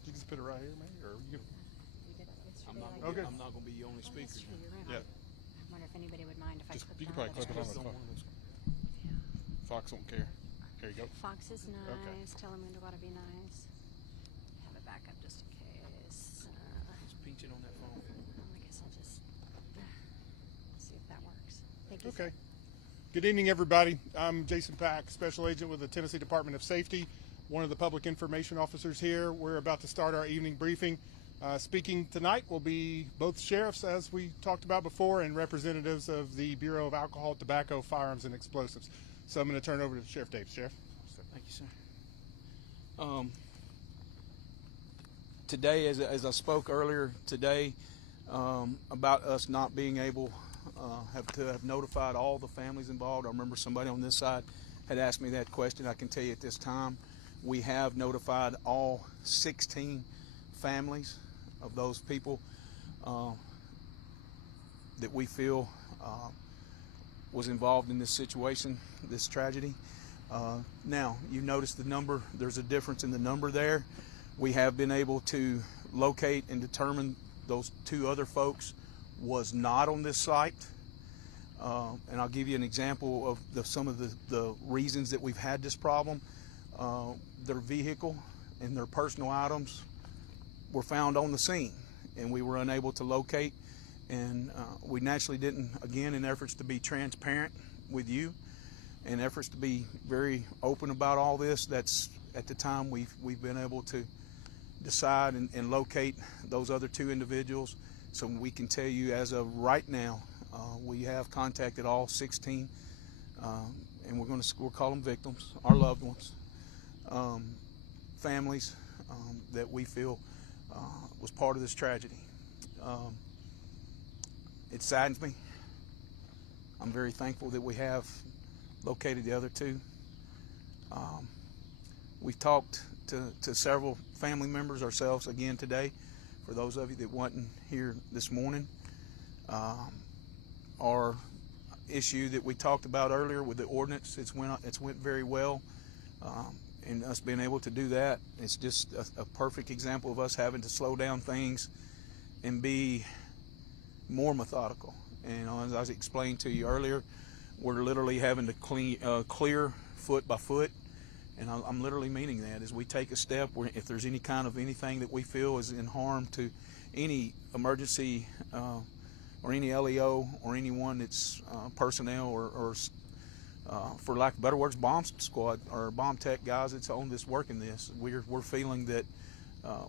You can just put it right here, maybe, or you can. We did it yesterday. Okay. I'm not going to be the only Oh, speaker. that's true, you're right. Yeah. I wonder if anybody would mind if Just, I clip you can it probably clip it on the phone. Fox won't care. Here you go. Fox is nice. Okay. Tell him to be nice. Have it back up just in case. Just pinch it on that phone. I guess I'll just see if that works. Thank you. Okay. Good evening, everybody. I'm Jason Pack, Special Agent with the Tennessee Department of Safety, one of the public information officers here. We're about to start our evening briefing. Speaking tonight will be both sheriffs, as we talked about before, and representatives of the Bureau of Alcohol, Tobacco, Firearms, and Explosives. So I'm going to turn it over to Sheriff Davis. Sheriff. Thank you, sir. Today, as I spoke earlier today, about us not being able to have notified all the families involved. I remember somebody on this side had asked me that question. I can tell you at this time, we have notified all 16 families of those people that we feel was involved in this situation, this tragedy. Now, you notice the number, there's a difference in the number there. We have been able to locate and determine those two other folks was not on this site. And I'll give you an example of some of the reasons that we've had this problem. Their vehicle and their personal items were found on the scene, and we were unable to locate. And we naturally didn't, again, in efforts to be transparent with you, in efforts to be very open about all this, that's at the time we've been able to decide and locate those other two individuals. So we can tell you as of right now, we have contacted all 16, and we'll call them victims, our loved ones, families that we feel was part of this tragedy. It saddens me. I'm very thankful that we have located the other two. We've talked to several family members ourselves again today. For those of you that wasn't here this morning, our issue that we talked about earlier with the ordinance, it's went very well, and us being able to do that, it's just a perfect example of us having to slow down things and be more methodical. And as I explained to you earlier, we're literally having to clear foot by foot. And I'm literally meaning that as we take a step, if there's any kind of anything that we feel is in harm to any emergency or any LEO or anyone that's personnel or for lack of better words, bomb squad or bomb tech guys that's on this working this, we're feeling that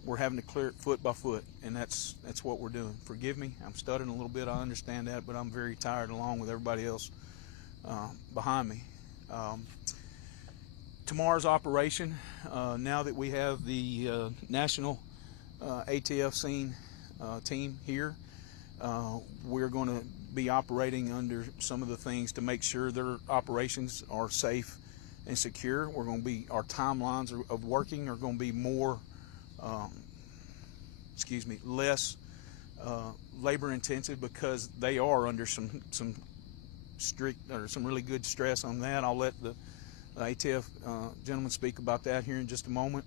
we're having to clear it foot by foot, and that's what we're doing. Forgive me, I'm stuttering a little bit. I understand that, but I'm very tired along with everybody else behind me. Tomorrow's operation, now that we have the national ATF scene team here, we're going to be operating under some of the things to make sure their operations are safe and secure. We're going to be, our timelines of working are going to be more, less labor intensive, because they are under some strict or some really good stress on that. I'll let the ATF gentleman speak about that here in just a moment.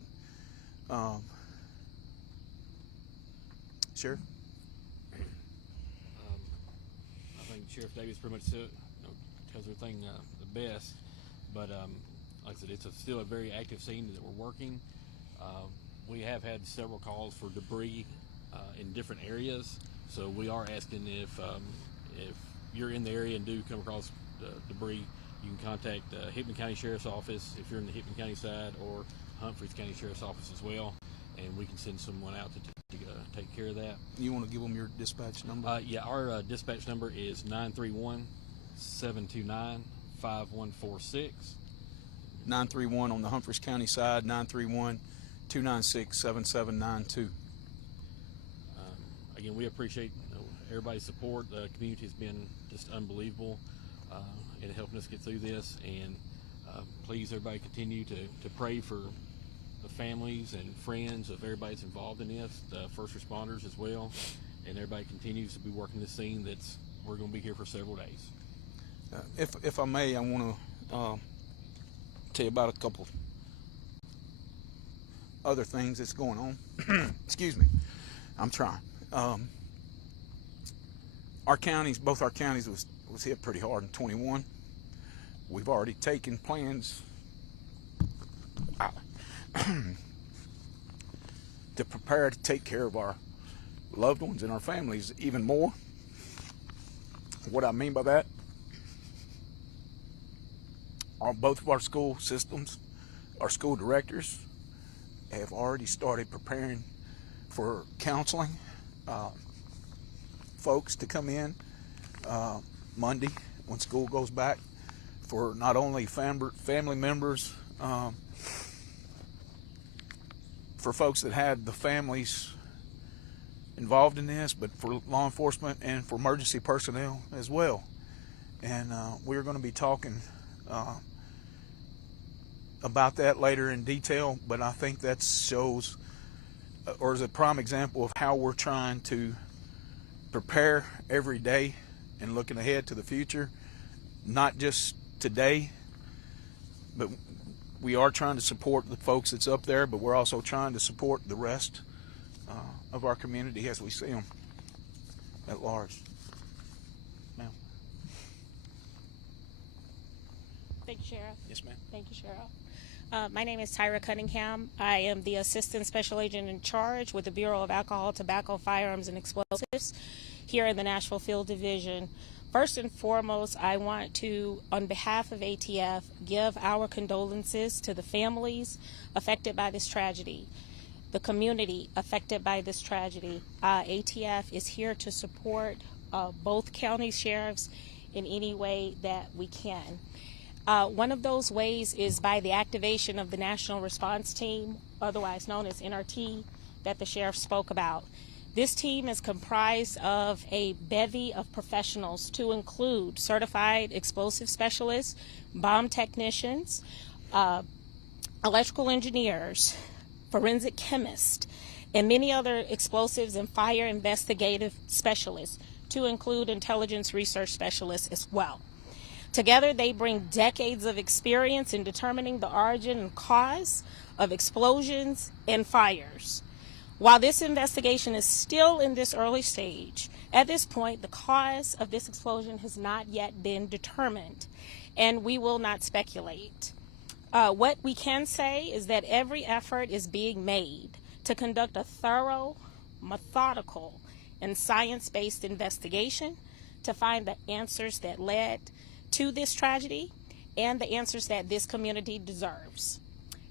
Sheriff? I think Sheriff Davis pretty much said, tells everything the best. But like I said, it's still a very active scene that we're working. We have had several calls for debris in different areas. So we are asking if you're in the area and do come across debris, you can contact Hickman County Sheriff's Office if you're in the Hickman County side, or Humphreys County Sheriff's Office as well, and we can send someone out to take care of that. You want to give them your dispatch number? Yeah, our dispatch number is 931-729-5146. 931 on the Humphreys County side, 931-296-7792. Again, we appreciate everybody's support. The community has been just unbelievable in helping us get through this, and please, everybody, continue to pray for the families and friends of everybody that's involved in this, the first responders as well, and everybody continues to be working this scene. We're going to be here for several days. If I may, I want to tell you about a couple other things that's going on. Excuse me, I'm trying. Both our counties was hit pretty hard in 21. We've already taken plans to prepare to take care of our loved ones and our families even more. What I mean by that, both of our school systems, our school directors have already started preparing for counseling folks to come in Monday when school goes back, for not only family members, for folks that had the families involved in this, but for law enforcement and for emergency personnel as well. And we're going to be talking about that later in detail, but I think that shows or is a prime example of how we're trying to prepare every day and looking ahead to the future, not just today, but we are trying to support the folks that's up there, but we're also trying to support the rest of our community as we see them at large. Ma'am. Thank you, Sheriff. Yes, ma'am. Thank you, Sheriff. My name is Tyra Cunningham. I am the Assistant Special Agent in charge with the Bureau of Alcohol, Tobacco, Firearms, and Explosives here in the Nashville Field Division. First and foremost, I want to, on behalf of ATF, give our condolences to the families affected by this tragedy, the community affected by this tragedy. ATF is here to support both county sheriffs in any way that we can. One of those ways is by the activation of the National Response Team, otherwise known as NRT, that the sheriff spoke about. This team is comprised of a bevy of professionals to include certified explosive specialists, bomb technicians, electrical engineers, forensic chemists, and many other explosives and fire investigative specialists, to include intelligence research specialists as well. Together, they bring decades of experience in determining the origin and cause of explosions and fires. While this investigation is still in this early stage, at this point, the cause of this explosion has not yet been determined, and we will not speculate. What we can say is that every effort is being made to conduct a thorough, methodical, and science-based investigation to find the answers that led to this tragedy and the answers that this community deserves.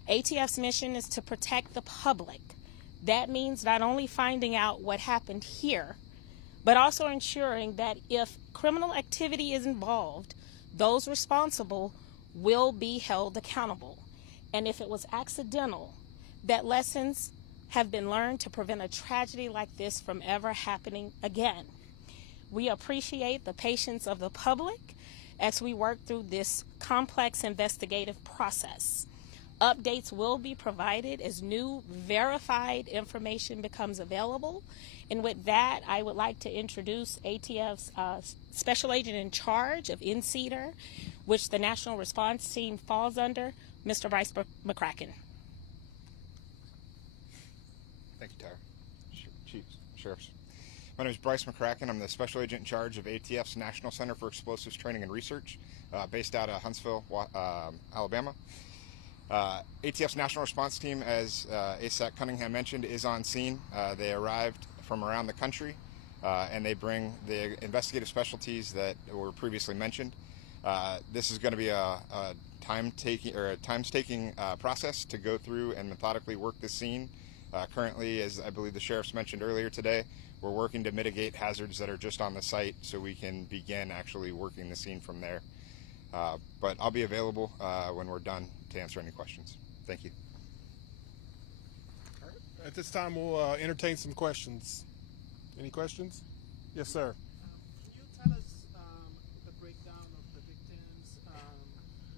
ATF's mission is to protect the public. That means not only finding out what happened here, but also ensuring that if criminal activity is involved, those responsible will be held accountable. And if it was accidental, that lessons have been learned to prevent a tragedy like this from ever happening again. We appreciate the patience of the public as we work through this complex investigative process. Updates will be provided as new verified information becomes available. And with that, I would like to introduce ATF's Special Agent in charge of NCEDR, which the National Response Team falls under, Mr. Bryce McCracken. Thank you, Tyra. Chiefs, Sheriffs. My name is Bryce McCracken. I'm the Special Agent in charge of ATF's National Center for Explosives Training and Research, based out of Huntsville, Alabama. ATF's National Response Team, as ASAC Cunningham mentioned, is on scene. They arrived from around the country, and they bring the investigative specialties that were previously mentioned. This is going to be a time-taking process to go through and methodically work the scene. Currently, as I believe the sheriffs mentioned earlier today, we're working to mitigate hazards that are just on the site so we can begin actually working the scene from there. But I'll be available when we're done to answer any questions. Thank you. All right. At this time, we'll entertain some questions. Any questions? Yes, sir. Can you tell us the breakdown of the victims?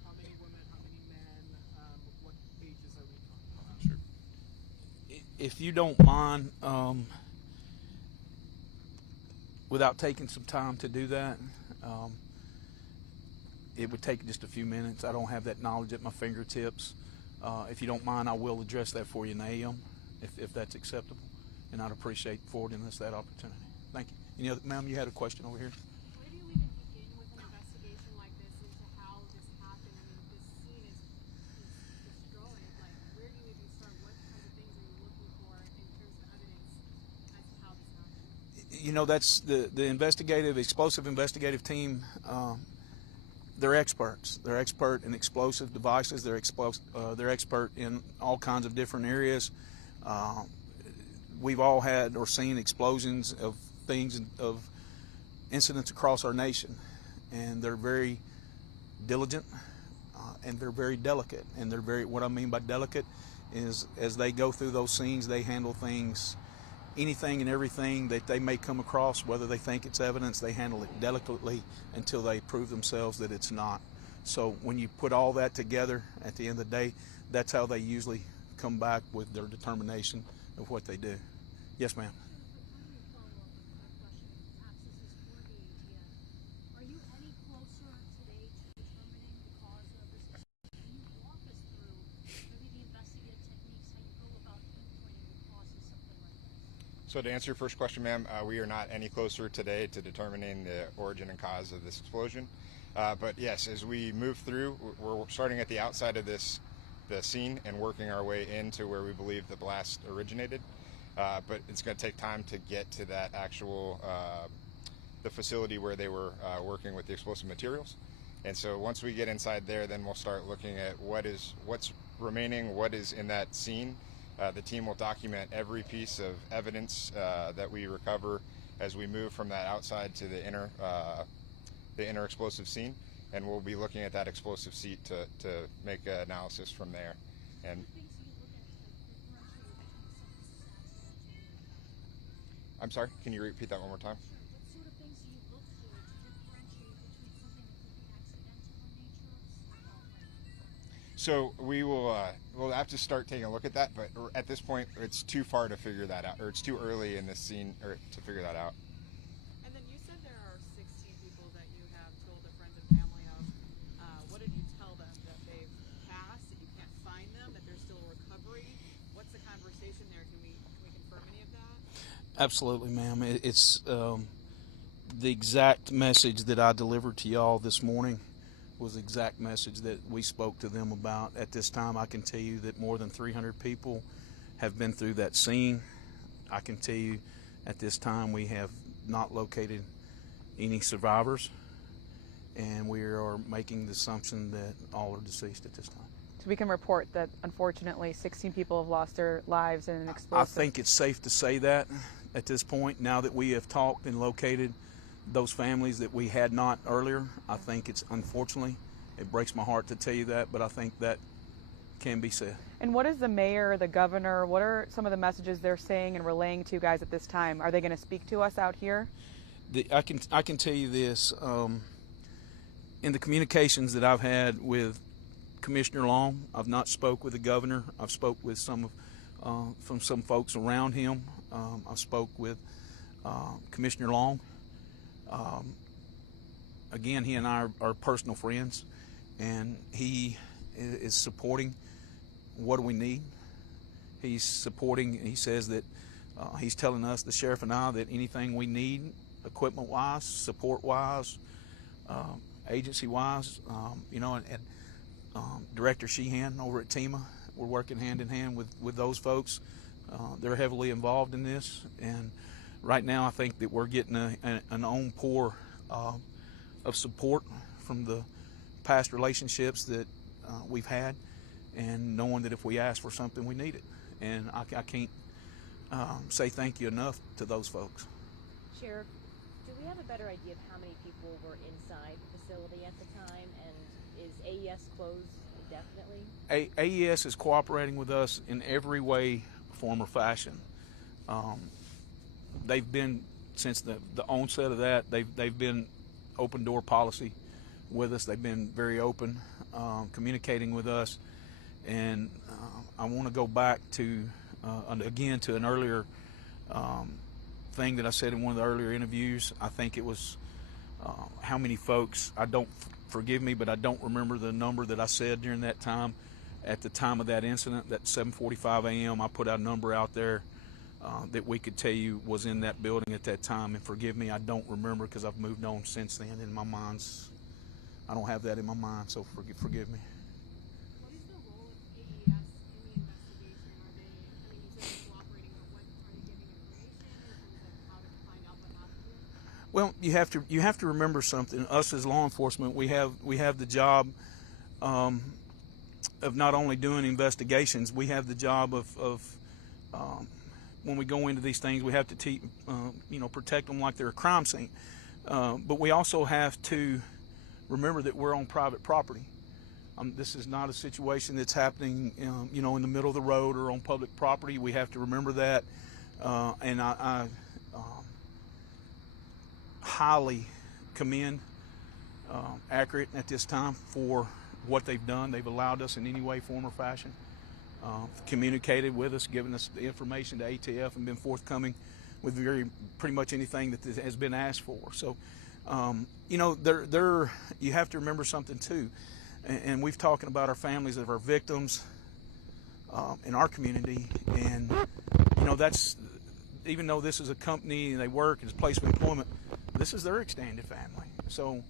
How many women, how many men? What ages are we talking about? Sure. If you don't mind, without taking some time to do that, it would take just a few minutes. I don't have that knowledge at my fingertips. If you don't mind, I will address that for you in AM, if that's acceptable, and I'd appreciate forwarding us that opportunity. Thank you. Any other, ma'am, you had a question over here? Where do you even begin with an investigation like this into how this happened? I mean, this scene is destroyed. Like, where do you even start? What kinds of things are you looking for in terms of evidence as to how this happened? You know, that's the explosive investigative team. They're experts. They're expert in explosive devices. They're expert in all kinds of different areas. We've all had or seen explosions of things, of incidents across our nation, and they're very diligent, and they're very delicate. And they're very, what I mean by delicate is, as they go through those scenes, they handle things, anything and everything that they may come across, whether they think it's evidence, they handle it delicately until they prove themselves that it's not. So when you put all that together, at the end of the day, that's how they usually come back with their determination of what they do. Yes, ma'am. Are you any closer today to determining the cause of this? Can you walk us through maybe the investigative techniques, how you go about pinpointing the cause of something like this? So to answer your first question, ma'am, we are not any closer today to determining the origin and cause of this explosion. But yes, as we move through, we're starting at the outside of the scene and working our way into where we believe the blast originated. But it's going to take time to get to that actual the facility where they were working with the explosive materials. And so once we get inside there, then we'll start looking at what's remaining, what is in that scene. The team will document every piece of evidence that we recover as we move from that outside to the inner explosive scene, and we'll be looking at that explosive seat to make an analysis from there. And I'm sorry, can you repeat that one more time? What sort of things do you look for to differentiate between something that could be accidental in nature? So we'll have to start taking a look at that, but at this point, it's too far to figure that out, or it's too early in this scene to figure that out. And then you said there are 16 people that you have told the friends and family of. What did you tell them? That they've passed, that you can't find them, that there's still a recovery? What's the conversation there? Can we confirm any of that? Absolutely, ma'am. It's the exact message that I delivered to y'all this morning was the exact message that we spoke to them about. At this time, I can tell you that more than 300 people have been through that scene. I can tell you at this time we have not located any survivors, and we are making the assumption that all are deceased at this time. So we can report that unfortunately 16 people have lost their lives in an I explosive. think it's safe to say that at this point, now that we have talked and located those families that we had not earlier. I think it's, unfortunately, it breaks my heart to tell you that, but I think that can be said. And what is the mayor, the governor, what are some of the messages they're saying and relaying to you guys at this time? Are they going to speak to us out here? I can tell you this, in the communications that I've had with Commissioner Long, I've not spoke with the governor. I've spoke with some folks around him. I've spoke with Commissioner Long. Again, he and I are personal friends, and he is supporting what do we need. He's supporting, he says that he's telling us, the sheriff and I, that anything we need, equipment-wise, support-wise, agency-wise, Director Sheehan over at TEMA, we're working hand in hand with those folks. They're heavily involved in this, and right now I think that we're getting an encore of support from the past relationships that we've had, and knowing that if we ask for something, we need it. And I can't say thank you enough to those folks. Sheriff, do we have a better idea of how many people were inside the facility at the time, and is AES closed indefinitely? AES is cooperating with us in every way, form, or fashion. They've been, since the onset of that, they've been open door policy with us. They've been very open, communicating with us. And I want to go back to, again, to an earlier thing that I said in one of the earlier interviews. I think it was how many folks, forgive me, but I don't remember the number that I said during that time. at the time of that incident, that 7:45 a.m., I put a number out there that we could tell you was in that building at that time. And forgive me, I don't remember because I've moved on since then. In my mind's, I don't have that in my mind, so forgive me. What is the role of AES in the investigation? Are they, I mean, you said they're cooperating, but what, are they giving information in terms of how to find out what happened here? Well, you have to remember something. Us as law enforcement, we have the job of not only doing investigations. We have the job of when we go into these things, we have to protect them like they're a crime scene. But we also have to remember that we're on private property. This is not a situation that's happening, in the middle of the road or on public property. We have to remember that, and I highly commend Accurate at this time for what they've done. They've allowed us in any way, form, or fashion, communicated with us, given us the information to ATF, and been forthcoming with pretty much anything that has been asked for. So, you have to remember something too, and we've talking about our families of our victims in our community, and that's, even though this is a company and they work and it's a place of employment, this is their extended family. So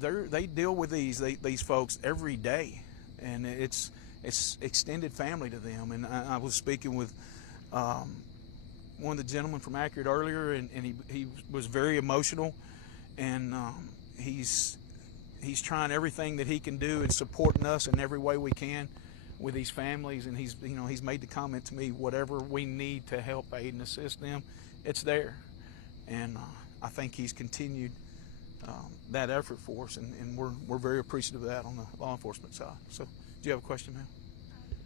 they deal with these folks every day, and it's extended family to them. And I was speaking with one of the gentlemen from Accurate earlier, and he was very emotional, and he's trying everything that he can do and supporting us in every way we can with these families. And he's made the comment to me, whatever we need to help aid and assist them, it's there. And I think he's continued that effort for us, and we're very appreciative of that on the law enforcement side. So, do you have a question, ma'am? The company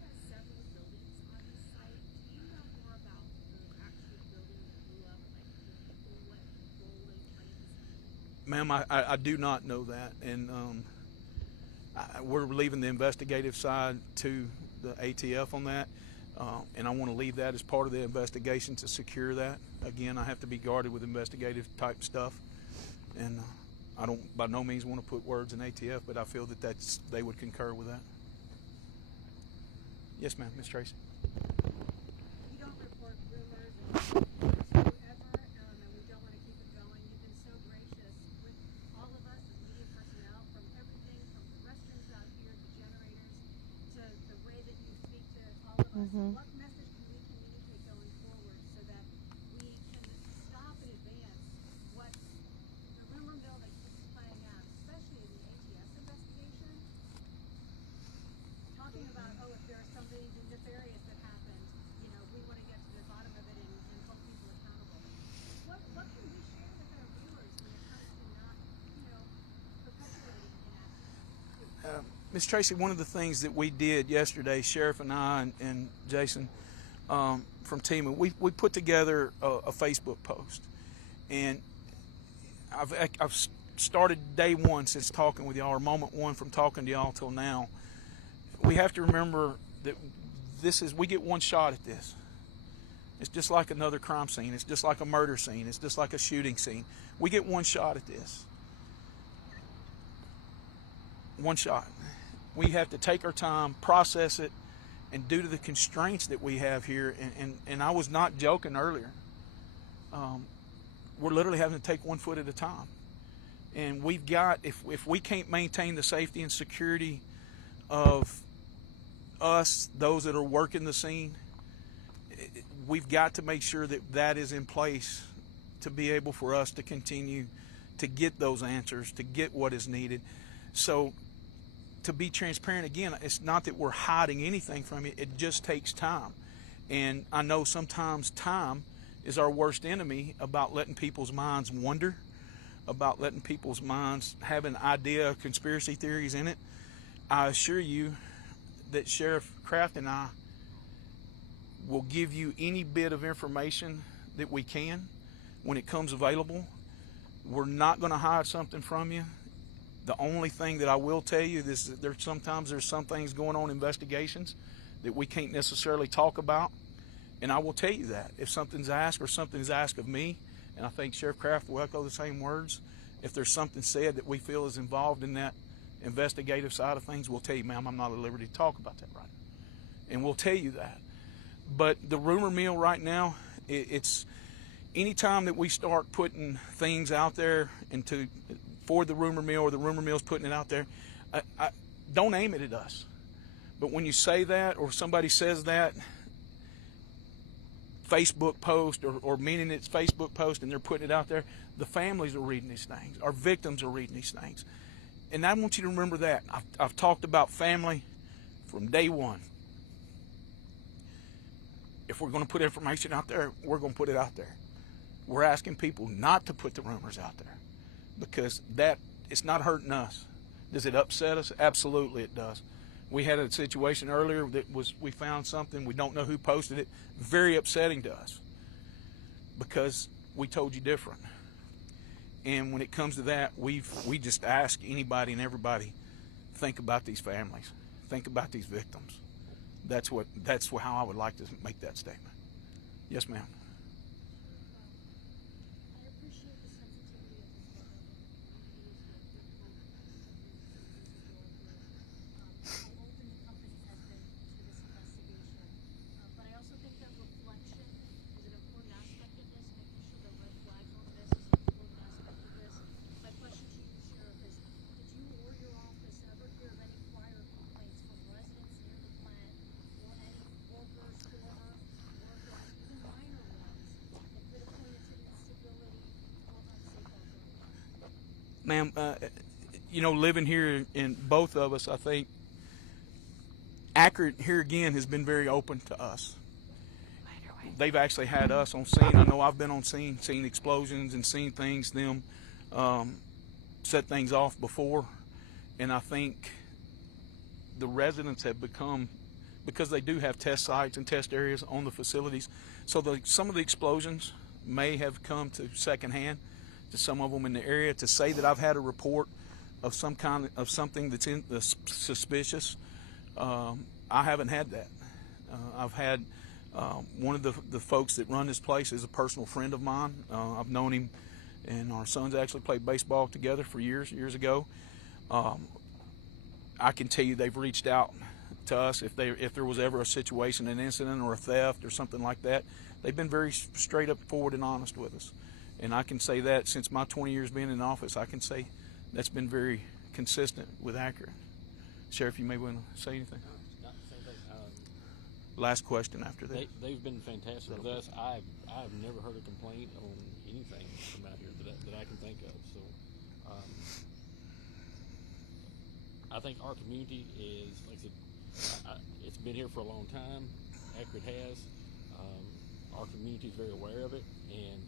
has several buildings on the site. Do you know more about the actual building that blew up, like what role they played? Ma'am, I do not know that, and we're leaving the investigative side to the ATF on that, and I want to leave that as part of the investigation to secure that. Again, I have to be guarded with investigative type stuff, and I don't by no means want to put words in ATF, but I feel that they would concur with that. Yes, ma'am, Ms. Tracy. You don't report rumors and whatsoever, and we don't want to keep it going. You've been so gracious with all of us as media personnel, from everything from the restrooms out here, the generators, to the way that you speak to all of us. What message can we communicate going forward so that we can stop in advance what the rumor mill that keeps playing out, especially in the ATS investigation? Talking about, if there is something nefarious that happened, we want to get to the bottom of it and hold people accountable. What can we share with our viewers when it comes to not, perpetuating inaction? Ms. Tracy, one of the things that we did yesterday, Sheriff and I and Jason from TEMA, we put together a Facebook post, and I've started day one since talking with y'all, or moment one from talking to y'all till now. We have to remember that we get one shot at this. It's just like another crime scene. It's just like a murder scene. It's just like a shooting scene. We get one shot at this. One shot. We have to take our time, process it, and due to the constraints that we have here, and I was not joking earlier, we're literally having to take 1 foot at a time. And we've got, if we can't maintain the safety and security of us, those that are working the scene, we've got to make sure that is in place to be able for us to continue to get those answers, to get what is needed. So, to be transparent again, it's not that we're hiding anything from you, it just takes time. And I know sometimes time is our worst enemy about letting people's minds wander, about letting people's minds have an idea of conspiracy theories in it. I assure you that Sheriff Kraft and I will give you any bit of information that we can when it comes available. We're not going to hide something from you. The only thing that I will tell you is that there's some things going on in investigations that we can't necessarily talk about, and I will tell you that if something's asked or something's asked of me, and I think Sheriff Kraft will echo the same words, if there's something said that we feel is involved in that investigative side of things, we'll tell you, ma'am, I'm not at liberty to talk about that right now. And we'll tell you that. But the rumor mill right now, it's anytime that we start putting things out there for the rumor mill, or the rumor mill's putting it out there, don't aim it at us. But when you say that, or somebody says that Facebook post, or meaning it's Facebook post, and they're putting it out there, the families are reading these things. Our victims are reading these things. And I want you to remember that. I've talked about family from day one. If we're going to put information out there, we're going to put it out there. We're asking people not to put the rumors out there, because it's not hurting us. Does it upset us? Absolutely it does. We had a situation earlier we found something, we don't know who posted it, very upsetting to us, because we told you different. And when it comes to that, we just ask anybody and everybody, think about these families, think about these victims. That's how I would like to make that statement. Yes, ma'am. Ma'am, living here, in both of us, I think Accurate here again has been very open to us. They've actually had us on scene. I know I've been on scene, seen explosions and seen things, them set things off before. And I think the residents have become, because they do have test sites and test areas on the facilities, so some of the explosions may have come to secondhand to some of them in the area. To say that I've had a report of something that's suspicious, I haven't had that. I've had one of the folks that run this place is a personal friend of mine. I've known him, and our sons actually played baseball together for years ago. I can tell you they've reached out to us if there was ever a situation, an incident or a theft or something like that. They've been very straight up forward and honest with us. And I can say that since my 20 years being in office, I can say that's been very consistent with Accurate. Sheriff, you may want to say anything? Last question after that. They've been fantastic with us. I've never heard a complaint on anything from out here that I can think of. So I think our community is, like I said, it's been here for a long time. Accurate has. Our community is very aware of it, and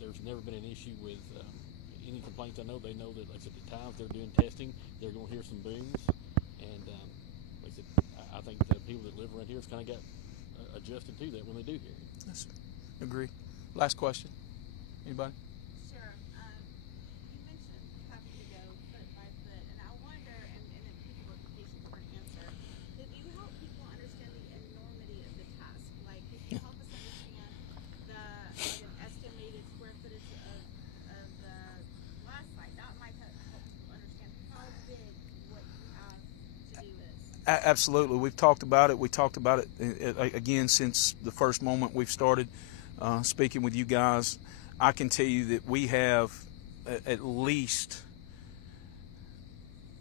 there's never been an issue with any complaints. I know they know that, like I said, the times they're doing testing, they're going to hear some booms, and like I said, I think the people that live around here has kind of got adjusted to that when they do hear it. Yes, agree. Last question. Anybody? Sure. You mentioned having to go foot by foot, and I wonder, and if people are patient for an answer, did you help people understand the enormity of the task? Like, could you help us understand an estimated square footage of the last site? That might help people understand how big what you have to do is. Absolutely. We've talked about it. We talked about it again since the first moment we've started speaking with you guys. I can tell you that we have at least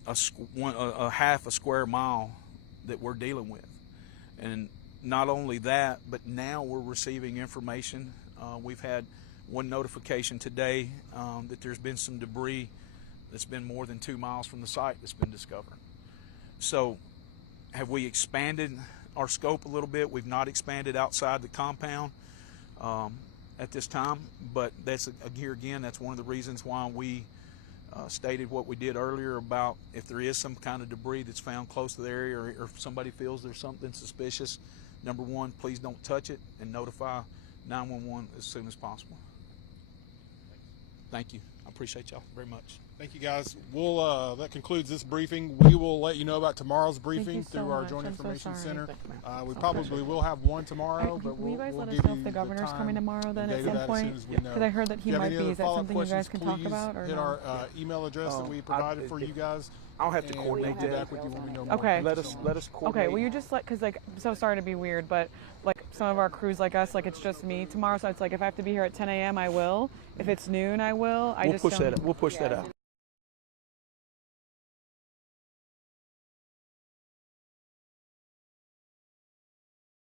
a half a square mile that we're dealing with. And not only that, but now we're receiving information. We've had one notification today that there's been some debris that's been more than 2 miles from the site that's been discovered. So have we expanded our scope a little bit? We've not expanded outside the compound at this time, but that's here again, that's one of the reasons why we stated what we did earlier about if there is some kind of debris that's found close to the area, or if somebody feels there's something suspicious, number one, please don't touch it, and notify 911 as soon as possible. Thank you. I appreciate y'all very much. Thank you, guys. We'll that concludes this briefing. We will let you know about tomorrow's briefing so through our much. Joint I'm so Information sorry. Center. We probably will have one tomorrow, but Will you guys we'll let us give know you if the governor's time coming tomorrow then and at date some of that point? as soon as we know. Because I heard that If he you have might any be. other Is that follow-up something you guys questions, can talk please about or hit no? our email address that we provided for you guys. I'll have to and coordinate we'll get that. back with you when we know more. Okay. Thank you so much. Let us coordinate. Okay, will you just because like I'm so sorry to be weird, but like some of our crews like us, like it's just me tomorrow, so it's like if I have to be here at 10 a.m. I will. If it's noon, I will. We'll push that out.